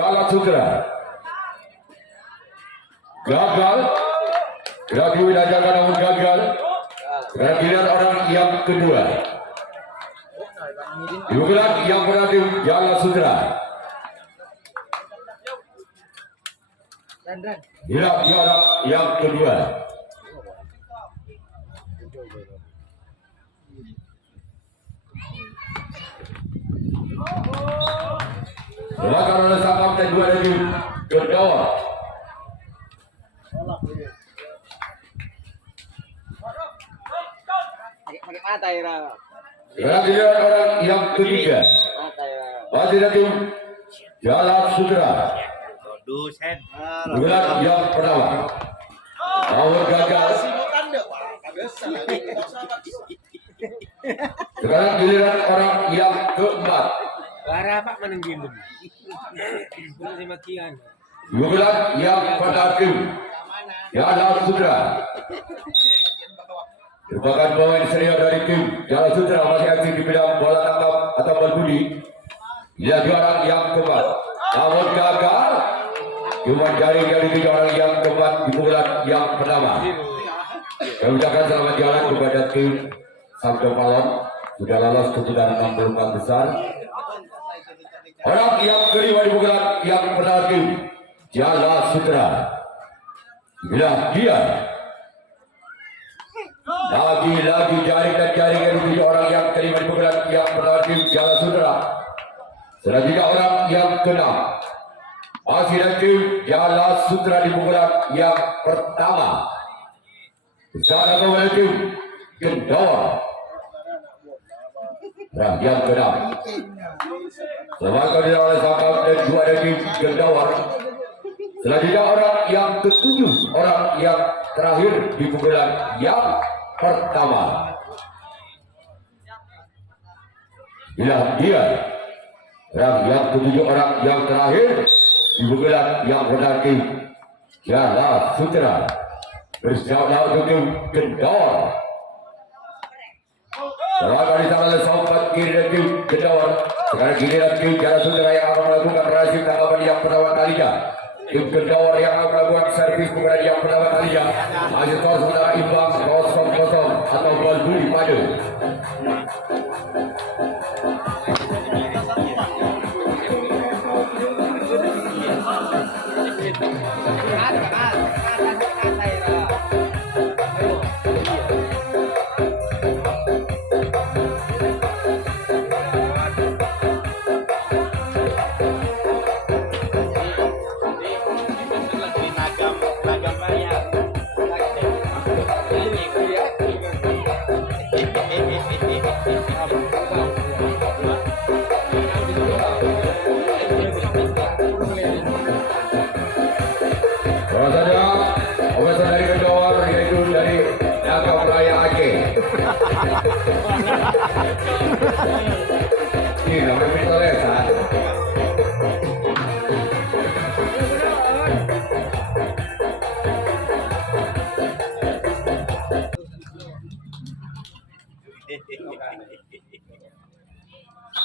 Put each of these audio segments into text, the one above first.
Jalan Sutra gagal. Lagi Wilajaga namun gagal. Giliran orang yang kedua. Dibukulan yang berada di Jalan Sutra. Hilap di orang yang kedua. Silakan oleh sang kapten dua dari Gerdawa. Pakai mata ya. Sekarang giliran orang yang ketiga. Masih dari Jalan Sutra. Bulan yang pertama. Awal gagal. Sekarang giliran orang yang keempat. Para Pak menenggilum. Bukan makian. Bulan yang pertama. Jalan Sutra. Merupakan pemain senior dari tim Jalan Sutra masih aktif di bidang bola tangkap atau bola budi. Dia orang yang keempat. Namun gagal. Cuma jari-jari tiga orang yang keempat di bulan yang pertama. Kami ucapkan selamat jalan kepada tim Sabdo Palon. Sudah lolos ke putaran 64 besar. Orang yang kelima di bulan yang pertama tim Jalan Sutra. Bila dia lagi-lagi jaring dan jaringan tujuh orang yang kelima di bulan yang pertama tim Jalan Sutra. Selanjutnya orang yang keenam masih dari tim Jalan Sutra di bulan yang pertama. Bersama kepada tim Gendor. Nah, yang keenam. Selamatkan oleh Sakam dan dua dari tim Gendor. Selanjutnya orang yang ketujuh, orang yang terakhir di bulan yang pertama. Bila dia orang yang ketujuh, orang yang terakhir di bulan yang berarti Jalan Sutra bersama untuk tim Gendor. Setelah di tangan sobat kiri dan tim Gendor. Sekarang giliran tim Jalan Sutra yang akan melakukan rahasia tanggapan yang pertama kalinya. Tim Gendor yang akan melakukan servis bukan yang pertama kalinya. Hasil skor sementara imbang 0-0 atau gol budi padu. Ini namanya Pintolesan.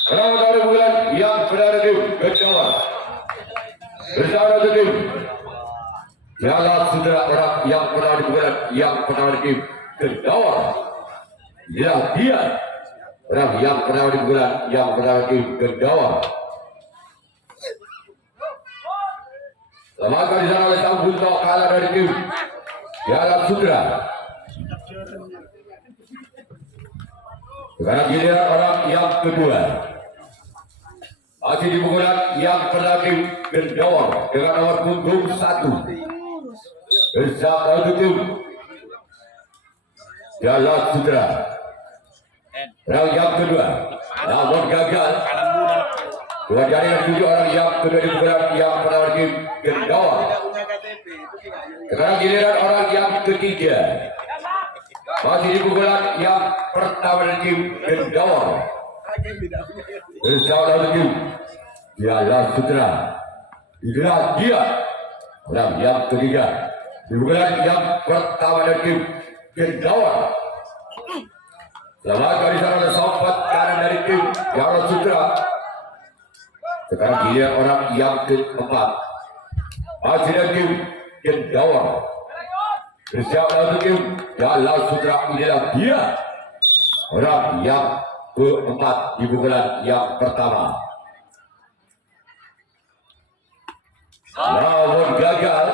Selamat hari bulan yang berada di Gendor. Bersama tim Jalan Sutra orang yang berada di bulan yang berada di Gendor. Ya dia orang yang pernah di bulan yang berada di Gendor. Selamat di sana oleh Sang Bunto kalah dari tim Jalan Sutra. Sekarang giliran orang yang kedua. Masih di bulan yang pernah di Gendor dengan nomor punggung 1. Bersama tim Jalan Sutra. Orang yang kedua, namun gagal. Dua jaringan tujuh orang yang kedua di bulan yang pernah di Gendor. Sekarang giliran orang yang ketiga. Masih di bulan yang pertama di Gendor. Bersama tim Jalan Sutra. Inilah dia orang yang ketiga di bulan yang pertama di Gendor. Selamat dari sana sobat kanan dari tim Jalan Sutra. Sekarang giliran orang yang keempat. Masih lagi Kendawar. Bersiap lawan game. Jalan Sutra inilah dia. Orang yang keempat di pukulan yang pertama. Namun gagal.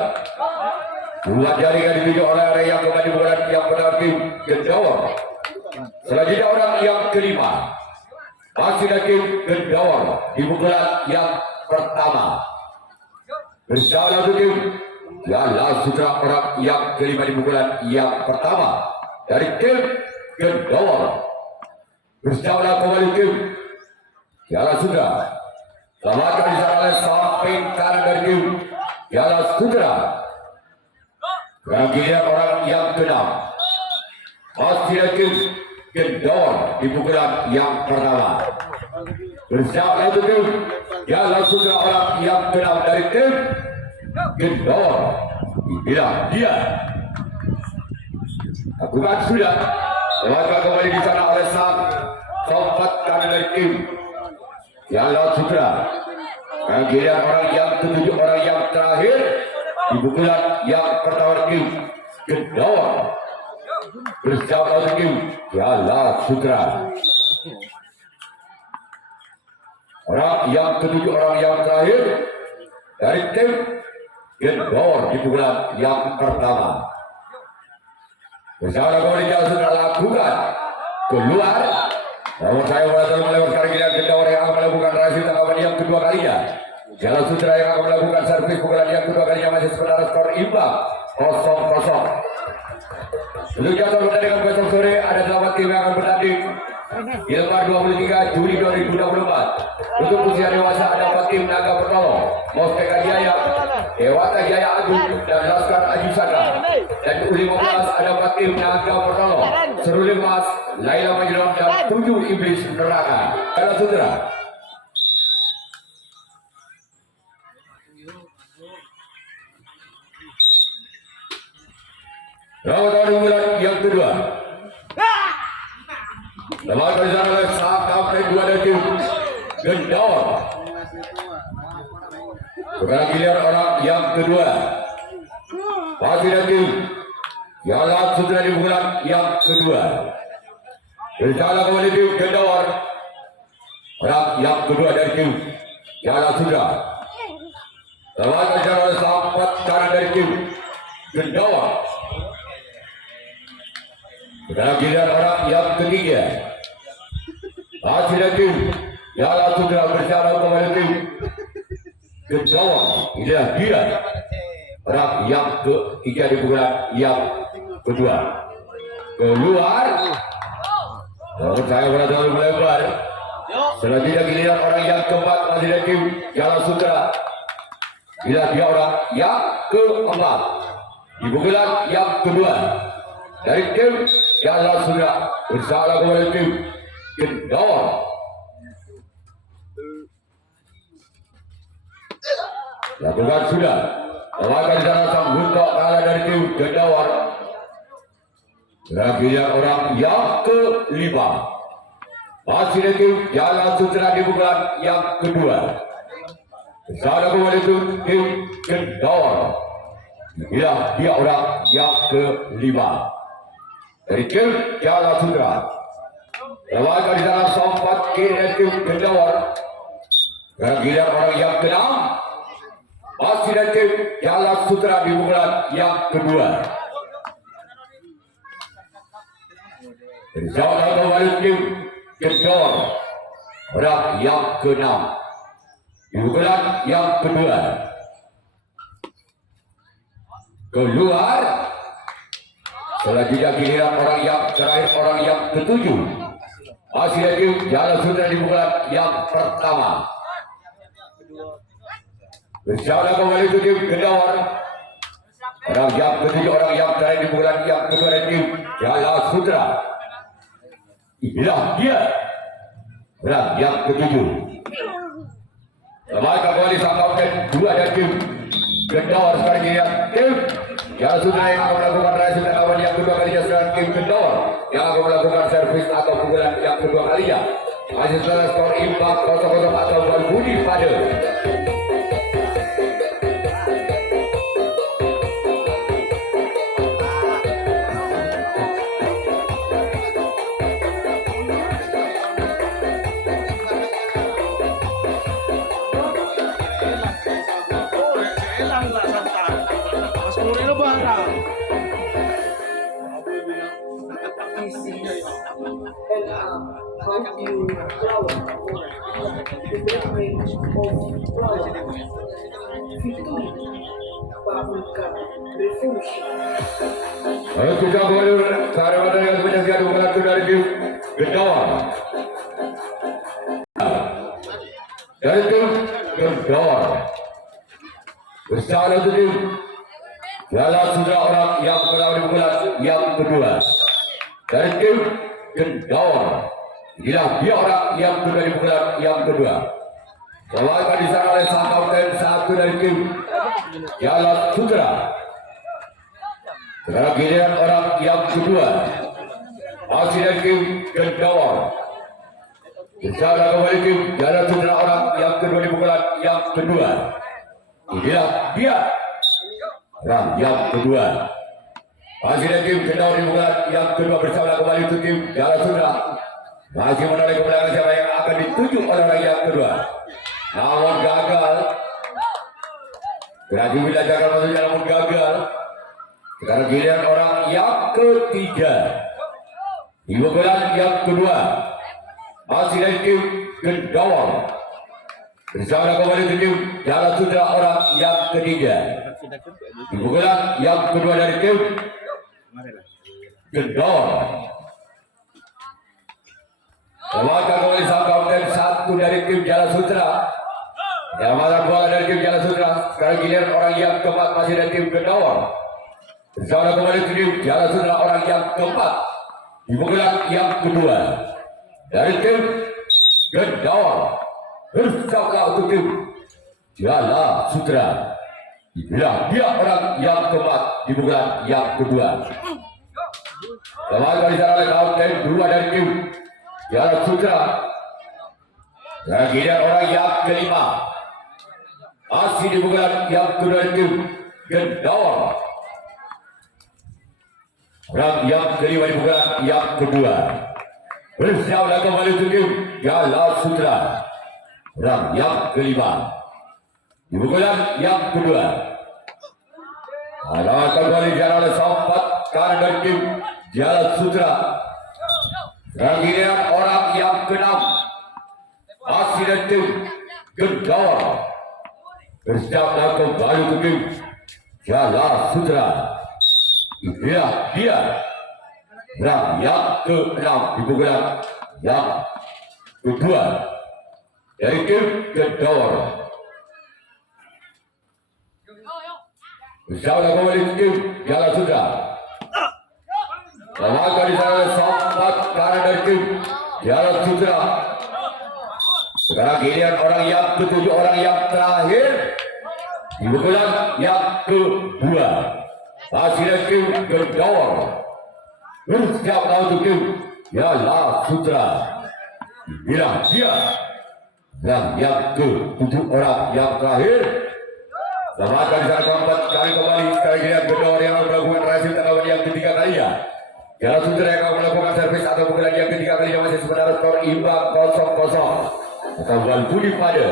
Dua jaringan dituju oleh orang yang kembali pukulan yang benar tim Kendawar. Selanjutnya orang yang kelima. Masih lagi Kendawar di pukulan yang pertama. Bersalah tim Jalan Sutra orang yang kelima di pukulan yang pertama dari tim Kendawar. Bersalah kembali tim Jalan Sutra. Selamatkan di sana oleh samping kanan dari tim Jalan Sutra. Giliran orang yang keenam. Masih lagi Kendawar di pukulan yang pertama. Bersama itu tim Jalan Sutra orang yang keenam dari tim Kendawar. Inilah dia. Lakukan sudah. Lewatkan kembali di sana oleh sang sompat kanan dari tim Jalan Sutra. Giliran orang yang ketujuh, orang yang terakhir di pukulan yang pertama tim Kendawar. Bersama tim Jalan Sutra. Orang yang ketujuh, orang yang terakhir dari tim Kendawar di pukulan yang pertama. Bersama kembali Jalan Sutra lakukan keluar. Namun saya mulai melewatkan giliran Kendawar yang akan melakukan rahasia tangkapan yang kedua kalinya. Jalan Sutra yang akan melakukan servis pukulan yang kedua kalinya masih sementara skor imbang 0-0. Untuk jadwal pertandingan besok sore ada 8 tim yang akan bertanding di lembar 23 Juli 2024. Untuk usia dewasa ada 4 tim Naga Pertolong, Mosteka Jaya, Dewata Jaya Agung dan Laskar Ajusada. Dan U15 ada 4 tim Naga Pertolong, Seruli Mas, Laila Majron dan 7 Iblis Neraka. Jalan Sutra. Rawat unggulan yang kedua. Lembaga di sana oleh Sakam kedua dari tim Kendawar. Sekarang giliran orang yang kedua. Masih dari tim Jalan Sutra di bulan yang kedua. Bersama kembali tim Kendawar. Orang yang kedua dari tim Jalan Sutra. Lembaga di sana oleh Sampat kanan dari tim Kendawar. Sekarang giliran orang yang ketiga. Masih lagi Jalan Sutra bersama kembali tim Kendawar. Inilah dia. Orang yang ketiga di bulan yang kedua. Keluar. Namun saya berada terlalu melebar. Selanjutnya giliran orang yang keempat. Masih lagi Jalan Sutra. Inilah dia orang yang keempat di bulan yang kedua. Dari tim Jalan Sutra bersama kembali tim Kendawar. Lakukan sudah. Lakukan di sana sang Guntok kalah dari tim Kendawar. Terakhirnya orang yang kelima. Masih dari tim Jalan Sutra di bulan yang kedua. Bersama kembali tim Kendawar. Inilah dia orang yang kelima. Dari tim Jalan Sutra. Lewatkan di dalam sompat kiri dari tim Kendawar. Giliran orang yang keenam. Masih dari tim Jalan Sutra di pukulan yang kedua. Dari sana kembali tim Kendawar. Orang yang keenam di pukulan yang kedua. Keluar. Selanjutnya giliran orang yang terakhir, orang yang ketujuh. Masih lagi Jalan Sutra di pukulan yang pertama. Bersama kembali ke tim Kendawar. Orang yang ketujuh, orang yang terakhir di pukulan yang kedua dari tim Jalan Sutra. Inilah dia. Orang yang ketujuh. Lembaga kembali sang kapten dua dari tim Kendawar. Sekarang giliran tim Jalan Sutra yang akan melakukan rahasia tangkapan yang kedua kalinya. Sedang tim Kendawar yang akan melakukan servis atau pukulan yang kedua kalinya. Masih setelah skor imbang 0-0 atau gol Budi pada. Lalu kita kembali cara yang menyaksikan bukan dari tim Gendawan. Dari tim Gendawan bersama tim Jalan sudah orang yang mengalami bulan yang kedua. Dari tim Gendawan inilah dia orang yang sudah di bulan yang kedua. Selain di sana oleh sang kapten satu dari tim Jalan Sutra. Sekarang giliran orang yang kedua masih dari tim Gendawan. Bersama kembali tim Jalan Sutra orang yang kedua di bulan yang kedua. Inilah dia orang yang kedua. Masih dari tim Gendawan di bulan yang kedua bersama kembali tim Jalan Sutra. Masih menarik ke belakang siapa yang akan dituju oleh orang yang kedua. Namun gagal. Berarti bila gagal maksudnya namun gagal. Sekarang giliran orang yang ketiga. Di bulan yang kedua. Masih dari tim Gendawan. Bersama kembali tim Jalan Sutra orang yang ketiga. Di bulan yang kedua dari tim Gendawan. Melakukan kembali sang kapten satu dari tim Jalan Sutra. Yang mana bola dari tim Jalan Sutra. Sekarang giliran orang yang keempat masih dari tim Gendawan. Bersama kembali tim Jalan Sutra orang yang keempat. Di bulan yang kedua dari tim Gendawan. Bersama untuk tim Jalan Sutra. Inilah dia orang yang keempat di bulan yang kedua. Kembali oleh kapten dua dari tim Jalan Sutra. Dan giliran orang yang kelima masih di bulan yang kedua tim Gendawan. Orang yang kelima di bulan yang kedua. Bersama kembali tim Jalan Sutra. Orang yang kelima di bulan yang kedua. Ada kembali jalan sempat kanan dari tim Jalan Sutra. Dan giliran orang yang keenam masih dari tim Gendawan. Bersama kembali tim Jalan Sutra. Inilah dia orang yang keenam di bulan yang kedua dari tim Gendawan. Bersama kembali tim Jalan Sutra. Melakukan di sana sempat kanan dari tim Jalan Sutra. Sekarang giliran orang yang ketujuh, orang yang terakhir di bulan yang kedua. Masih dari tim Gendawan. Bersiap untuk tim Jalan Sutra. Inilah dia yang ketujuh, orang yang terakhir. Selamat di sana keempat kali kembali. Sekarang giliran Gendawan yang melakukan rahasia tanggapan yang ketiga kalinya. Jalan Sutra yang akan melakukan servis atau pukulan yang ketiga kalinya masih sementara skor imbang 0-0. Akan Budi pada.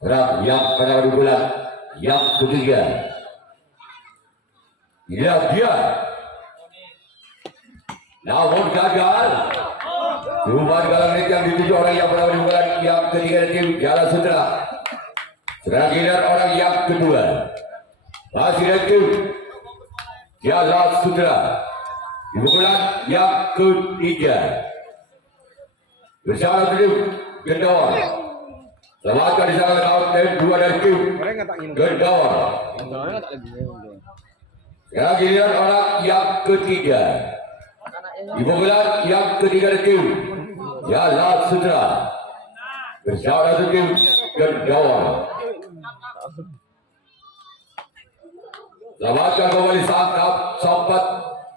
Orang yang pada bulan yang ketiga. Inilah dia. Namun gagal. Cuma gagal yang dituju orang yang pada bulan yang ketiga dari tim Jalan Sutra. Sekarang giliran orang yang kedua. Masih dari tim Jalan Sutra. Di bulan yang ketiga. Bersama tim Gendawan. Selamatkan di sana kapten dua dari tim Gendawan. Sekarang giliran orang yang ketiga. Di pukulan yang ketiga tim Jala Sutra bersama tim Gendawar. Selamatkan kembali sangkap sompat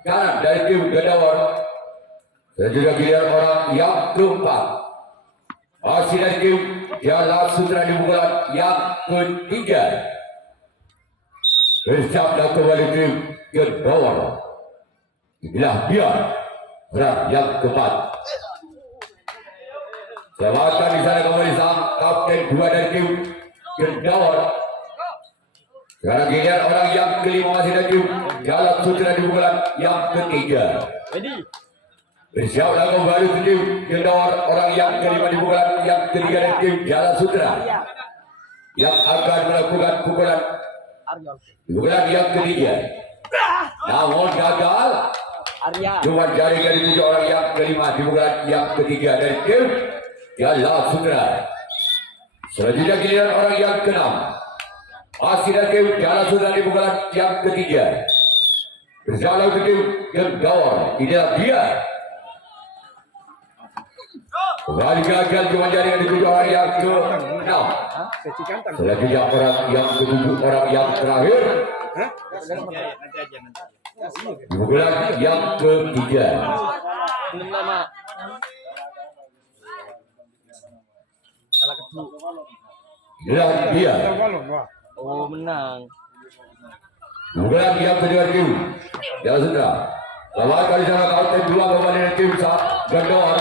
kanan dari tim Gendawar. Dan juga giliran orang yang keempat. Masih dari tim Jala Sutra di pukulan yang ketiga. Bersama kembali tim Gendawar. Inilah dia orang yang keempat. Selamatkan di sana kembali sang kapten dua dari tim Gendawar. Sekarang giliran orang yang kelima masih dari tim Jala Sutra di pukulan yang ketiga. Bersiaplah kembali tim Gendawar orang yang kelima di pukulan yang ketiga dari tim Jala Sutra yang akan melakukan pukulan di pukulan yang ketiga. Namun gagal. Cuma jari dari 7 orang yang kelima di pukulan yang ketiga dari tim Jala Sutra. Selanjutnya giliran orang yang keenam. Masih dari tim Jala Sutra di pukulan yang ketiga. Bersama tim Gendawar. Inilah dia. Kembali gagal cuma jari dari 7 orang yang keenam. Selanjutnya orang yang ketujuh orang yang terakhir. Pukulan yang ketiga. Inilah dia. Oh, menang. Pukulan yang kedua tim Jala Sutra. Lawan kali sana kapten dua kembali dari tim Gendawar.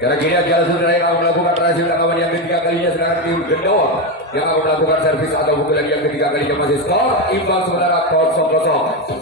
Sekarang kini Jala Sutra yang akan melakukan transisi rekaman yang ketiga kalinya, sedangkan tim Gendawar yang akan melakukan servis atau pukulan yang ketiga kalinya. Masih skor imbang sementara 0-0.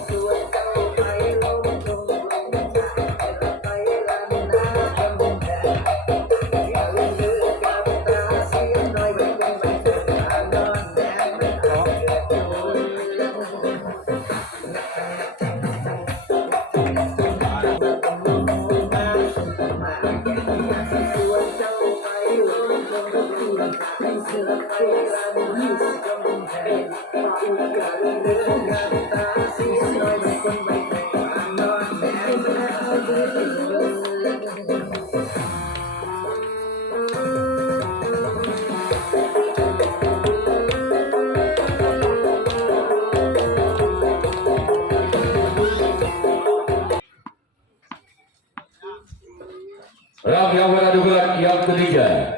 Ram yang melakukan yang ketiga.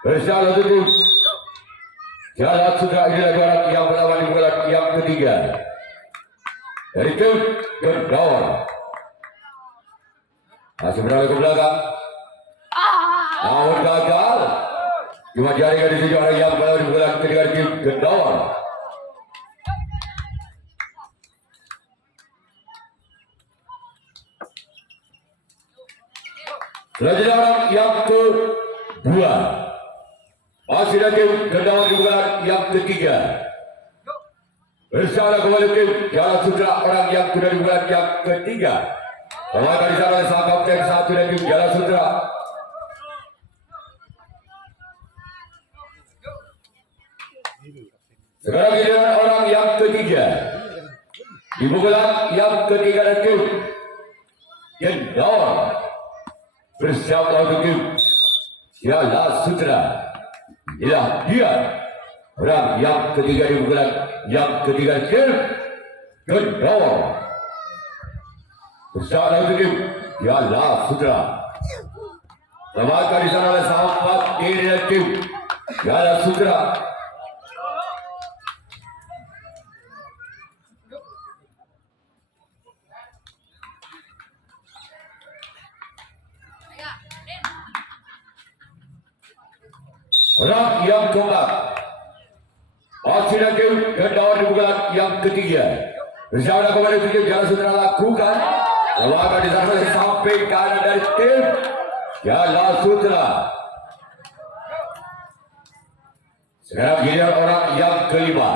Bersama tim Jala Sutra inilah orang yang melawan di pukulan yang ketiga. Dari tim Gendawar. Masih beralih ke belakang. Namun gagal. Cuma jari dari 7 orang yang melawan di pukulan ketiga tim Gendawar. Selanjutnya orang yang kedua. Masih dari tim Gendawar di pukulan yang ketiga. Bersama kembali tim Jala Sutra orang yang sudah di pukulan yang ketiga. Kembali di sana sang kapten satu dari tim Jala Sutra. Sekarang giliran orang yang ketiga. Di pukulan yang ketiga dari tim Gendawar. Bersama tim Jala Sutra. Inilah dia orang yang ketiga di pukulan yang ketiga tim Gendawar. Bersama tim Jala Sutra. Selamatkan di sana oleh sahabat diri dan tim Jala Sutra. Orang yang keempat. Masih dari tim Gendawar di pukulan yang ketiga. Bersama kembali tim Jala Sutra lakukan. Lawan di sana sampai kanan dari tim Jala Sutra. Sekarang giliran orang yang kelima.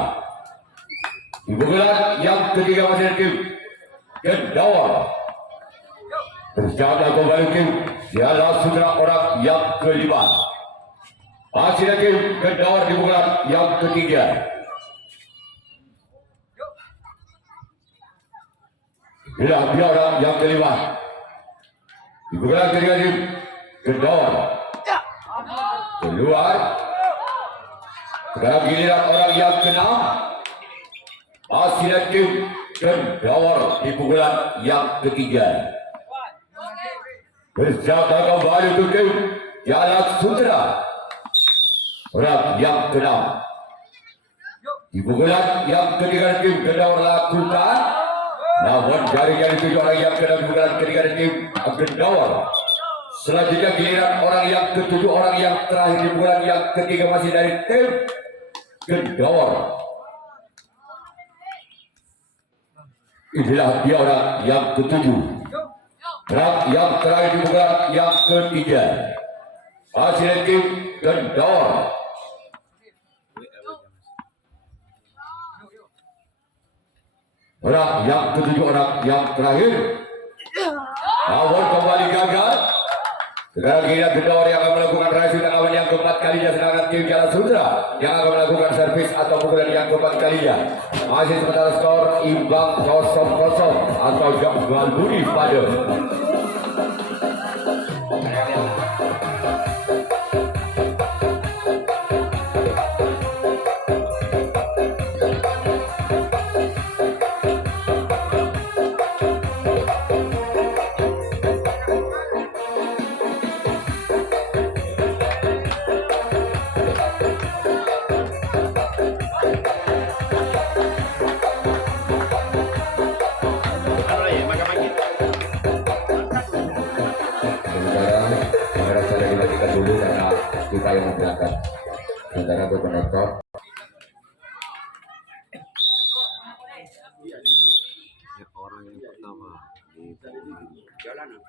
Di pukulan yang ketiga masih dari tim Gendawar. Bersama kembali tim Jala Sutra orang yang kelima. Masih dari tim Gendawar di pukulan yang ketiga. Bila dia orang yang kelima. Dibuka ketiga tim Kendor. Keluar. Sekarang giliran orang yang keenam. Masih ada tim Kendor di pukulan yang ketiga. Berjaga kembali untuk tim Jalan Sutera. Orang yang keenam. Di pukulan yang ketiga tim Kendor lakukan. Namun jari-jari tujuh orang yang kena pukulan ketiga tim Kendor. Selanjutnya giliran orang yang ketujuh, orang yang terakhir di pukulan yang ketiga masih dari tim Kendor. Inilah dia orang yang ketujuh. Orang yang terakhir di pukulan yang ketiga masih dari tim Kendor. Orang yang ketujuh, orang yang terakhir. Namun kembali gagal. Sekarang kita Kendor yang akan melakukan raisi tangan yang keempat kalinya, sedangkan tim Jalan Sutera yang akan melakukan servis atau pukulan yang keempat kalinya. Masih sementara skor imbang 0-0 atau Jamal Budi pada. Kita yang memperlakukan sementara untuk penonton. Orang yang pertama di jalanan.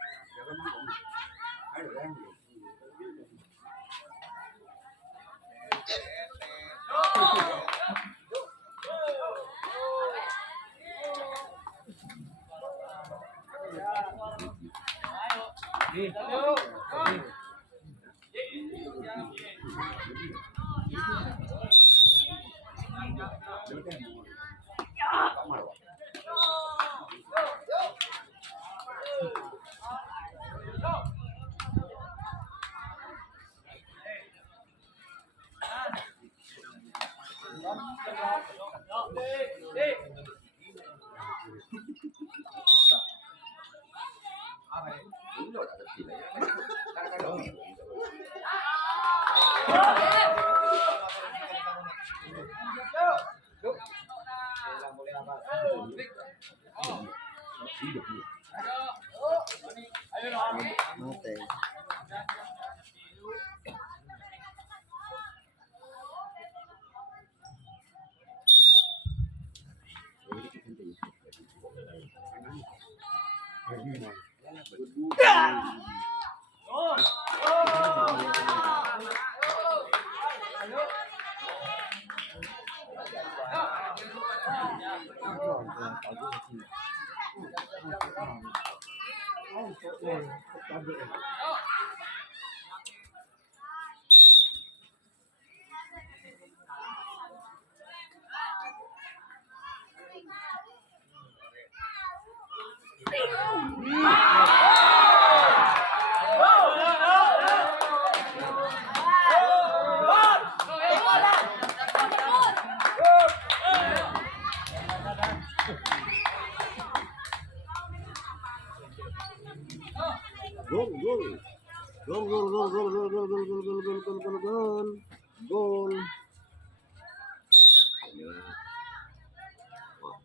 Gol.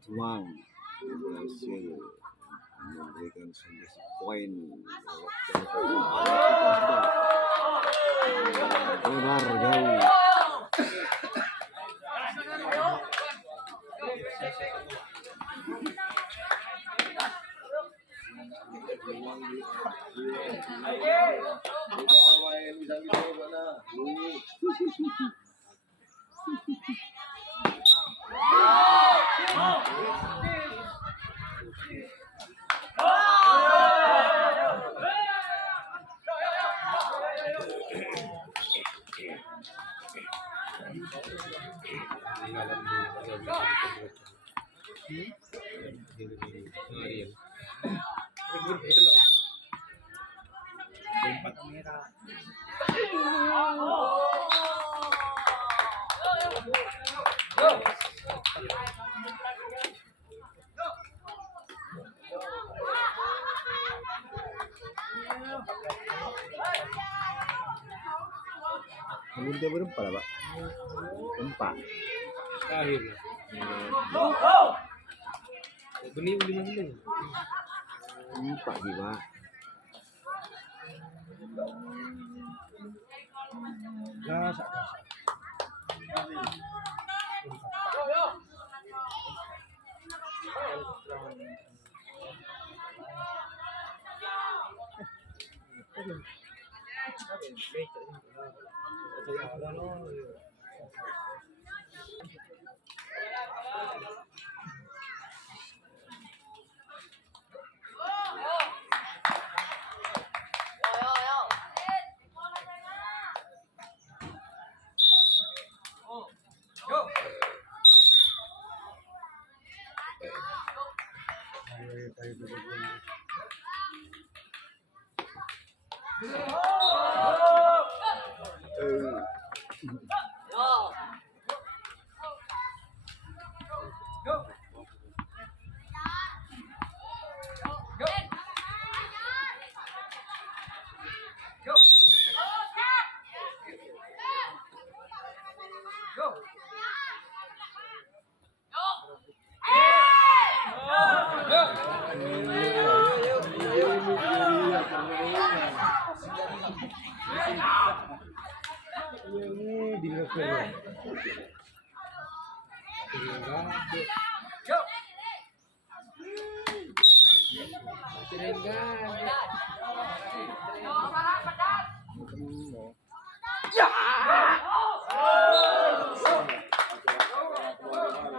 Tuang berhasil memberikan 11 poin. Benar jauh. Ariel. Betul loh. Empat merah. Belum dia berempat Pak. Empat. Akhir. Benih lima benih. Empat di Pak. Gasak.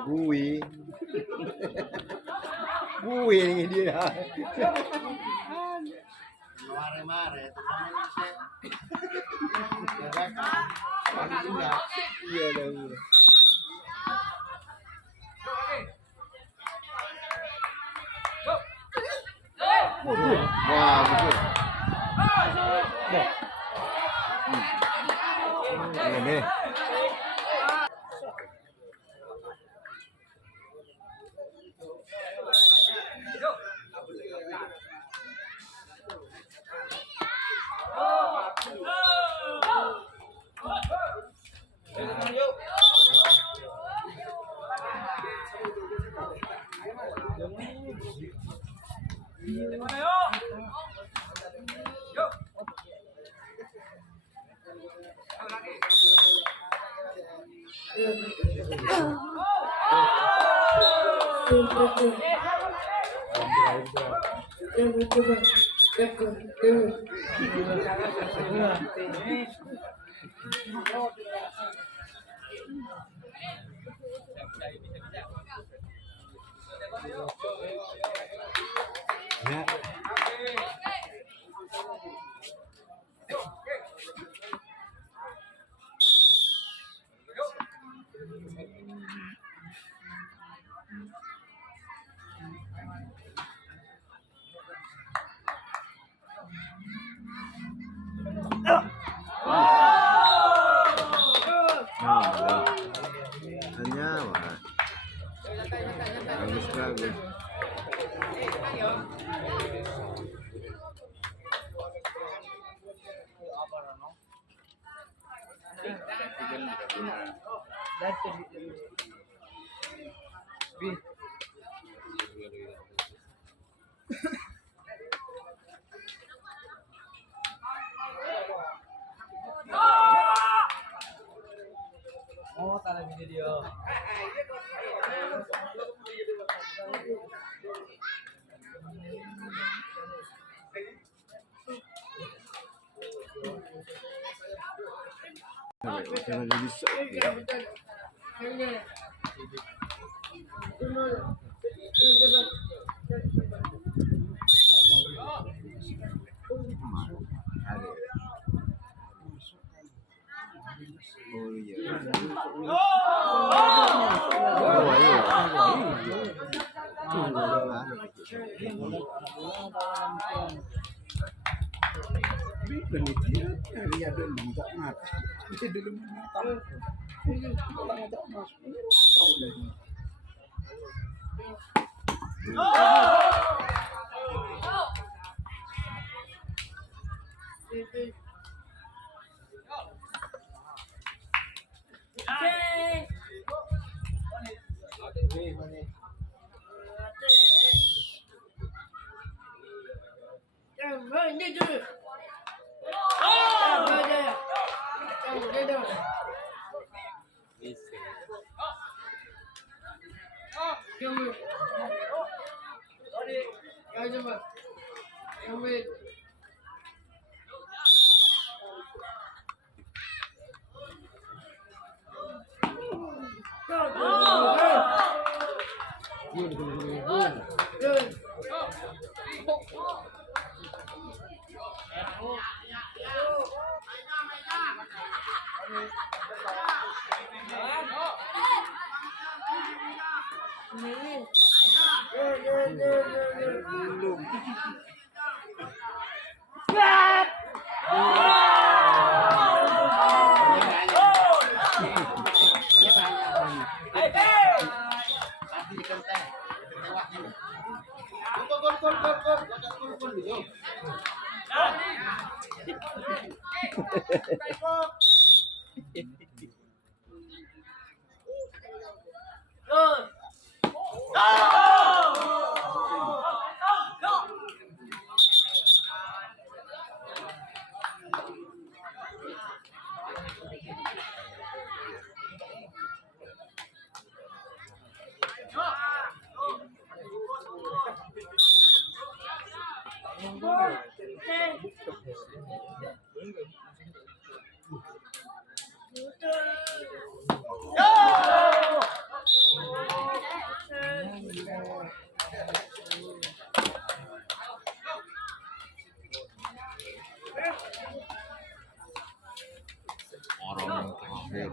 Bui. Bui ini dia. Mare-mare, Iya dong. Wah, betul. Ini. Ya. Hanya Pak. Bagus. Oh, taruh ini dia. Jangan bisa. Oh iya. Oh, iya. penelitian dia dulu tak mati. Itu dulu matang. Orang tak masuk. Tahu lagi. Orang yang terakhir.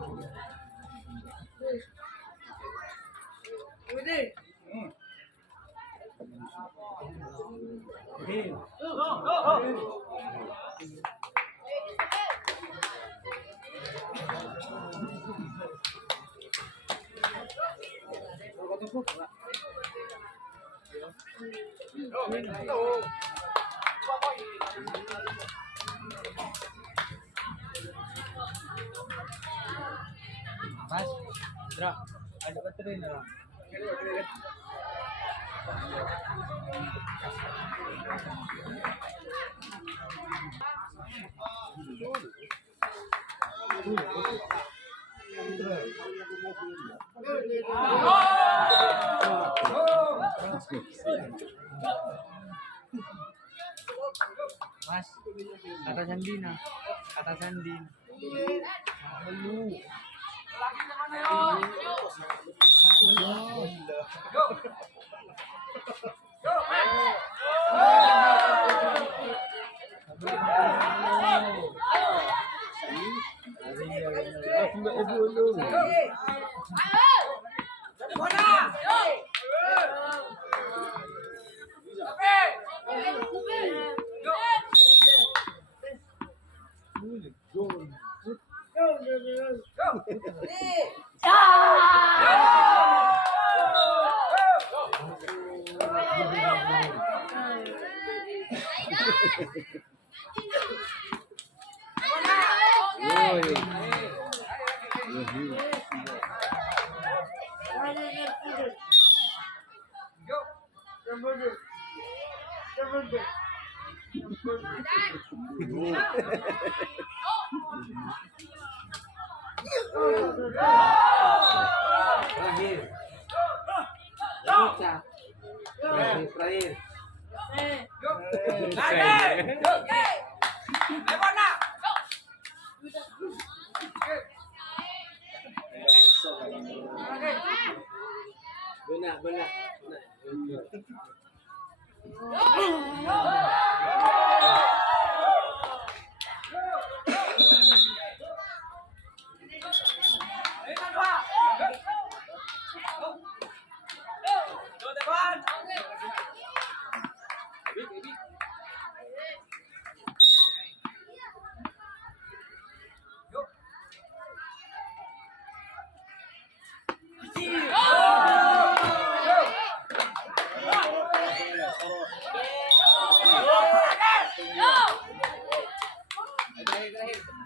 Mas, Dra, ada baterai nggak? Mas, kata Sandina, kata Sandin. Lu. Terakhir. Benar. terakhir.